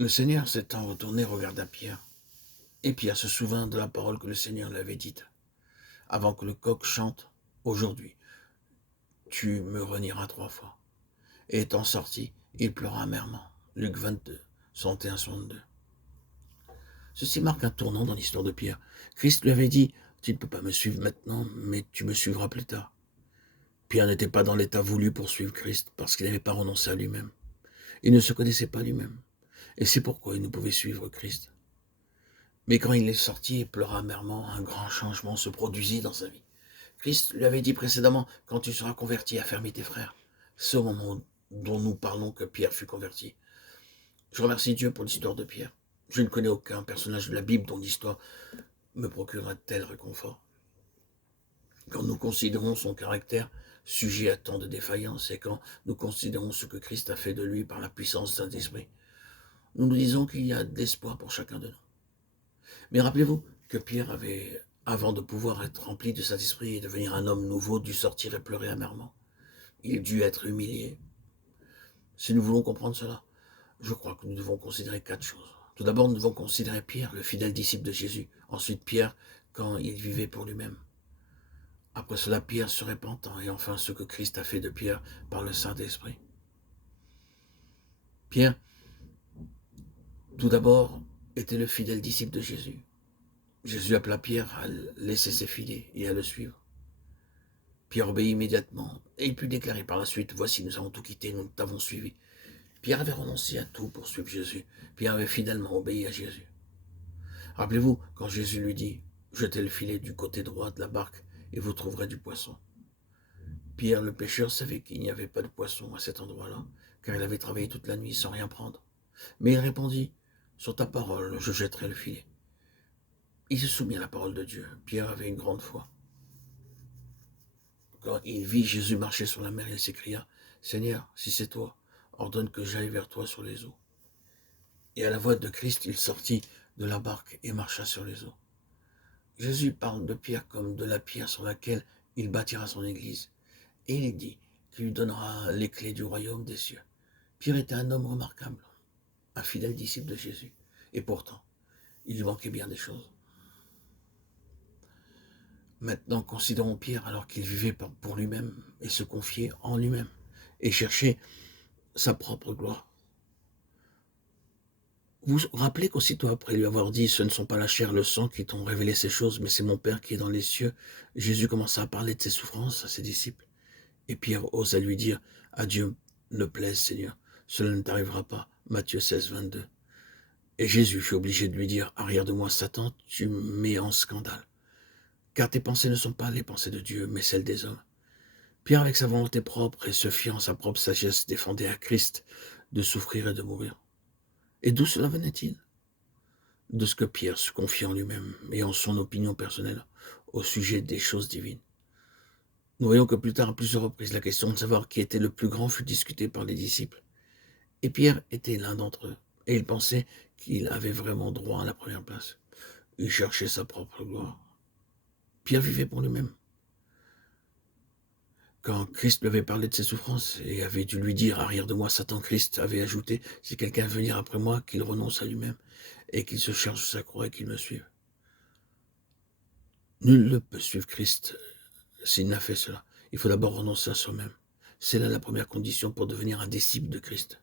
Le Seigneur s'étant retourné regarda Pierre, et Pierre se souvint de la parole que le Seigneur lui avait dite. Avant que le coq chante, aujourd'hui, tu me renieras 3 fois. Et étant sorti, il pleura amèrement. Luc 22, 61-62. Ceci marque un tournant dans l'histoire de Pierre. Christ lui avait dit, tu ne peux pas me suivre maintenant, mais tu me suivras plus tard. Pierre n'était pas dans l'état voulu pour suivre Christ, parce qu'il n'avait pas renoncé à lui-même. Il ne se connaissait pas lui-même. Et c'est pourquoi il ne pouvait suivre Christ. Mais quand il est sorti et pleura amèrement, un grand changement se produisit dans sa vie. Christ lui avait dit précédemment, quand tu seras converti, affermis tes frères. C'est au moment dont nous parlons que Pierre fut converti. Je remercie Dieu pour l'histoire de Pierre. Je ne connais aucun personnage de la Bible dont l'histoire me procure un tel réconfort. Quand nous considérons son caractère sujet à tant de défaillances et quand nous considérons ce que Christ a fait de lui par la puissance du Saint-Esprit, nous nous disons qu'il y a de l'espoir pour chacun de nous. Mais rappelez-vous que Pierre avait, avant de pouvoir être rempli de Saint-Esprit et devenir un homme nouveau, dû sortir et pleurer amèrement. Il dut être humilié. Si nous voulons comprendre cela, je crois que nous devons considérer 4 choses. Tout d'abord, nous devons considérer Pierre, le fidèle disciple de Jésus. Ensuite, Pierre, quand il vivait pour lui-même. Après cela, Pierre se repentant. Et enfin, ce que Christ a fait de Pierre par le Saint-Esprit. Pierre, tout d'abord, était le fidèle disciple de Jésus. Jésus appela Pierre à laisser ses filets et à le suivre. Pierre obéit immédiatement, et il put déclarer par la suite, « Voici, nous avons tout quitté, nous t'avons suivi. » Pierre avait renoncé à tout pour suivre Jésus. Pierre avait fidèlement obéi à Jésus. Rappelez-vous, quand Jésus lui dit, « Jetez le filet du côté droit de la barque, et vous trouverez du poisson. » Pierre, le pêcheur, savait qu'il n'y avait pas de poisson à cet endroit-là, car il avait travaillé toute la nuit sans rien prendre. Mais il répondit, « Sur ta parole, je jetterai le filet. » Il se soumit à la parole de Dieu. Pierre avait une grande foi. Quand il vit Jésus marcher sur la mer, il s'écria, « Seigneur, si c'est toi, ordonne que j'aille vers toi sur les eaux. » Et à la voix de Christ, il sortit de la barque et marcha sur les eaux. Jésus parle de Pierre comme de la pierre sur laquelle il bâtira son église. Et il dit qu'il lui donnera les clés du royaume des cieux. Pierre était un homme remarquable, un fidèle disciple de Jésus. Et pourtant, il lui manquait bien des choses. Maintenant, considérons Pierre alors qu'il vivait pour lui-même et se confiait en lui-même et cherchait sa propre gloire. Vous vous rappelez qu'aussitôt après lui avoir dit « Ce ne sont pas la chair et le sang qui t'ont révélé ces choses, mais c'est mon Père qui est dans les cieux », Jésus commença à parler de ses souffrances à ses disciples. Et Pierre osa lui dire « À Dieu ne plaise, Seigneur, cela ne t'arrivera pas. » Matthieu 16, 22. Et Jésus fut obligé de lui dire « Arrière de moi, Satan, tu me mets en scandale. Car tes pensées ne sont pas les pensées de Dieu, mais celles des hommes. » Pierre, avec sa volonté propre et se fiant à sa propre sagesse, défendait à Christ de souffrir et de mourir. Et d'où cela venait-il? De ce que Pierre se confiait en lui-même et en son opinion personnelle au sujet des choses divines. Nous voyons que plus tard, à plusieurs reprises, la question de savoir qui était le plus grand fut discutée par les disciples. Et Pierre était l'un d'entre eux, et il pensait qu'il avait vraiment droit à la première place. Il cherchait sa propre gloire. Pierre vivait pour lui-même. Quand Christ lui avait parlé de ses souffrances et avait dû lui dire « Arrière de moi, Satan », Christ avait ajouté « Si quelqu'un veut venir après moi, qu'il renonce à lui-même et qu'il se charge de sa croix et qu'il me suive. » Nul ne peut suivre Christ s'il n'a fait cela. Il faut d'abord renoncer à soi-même. C'est là la première condition pour devenir un disciple de Christ.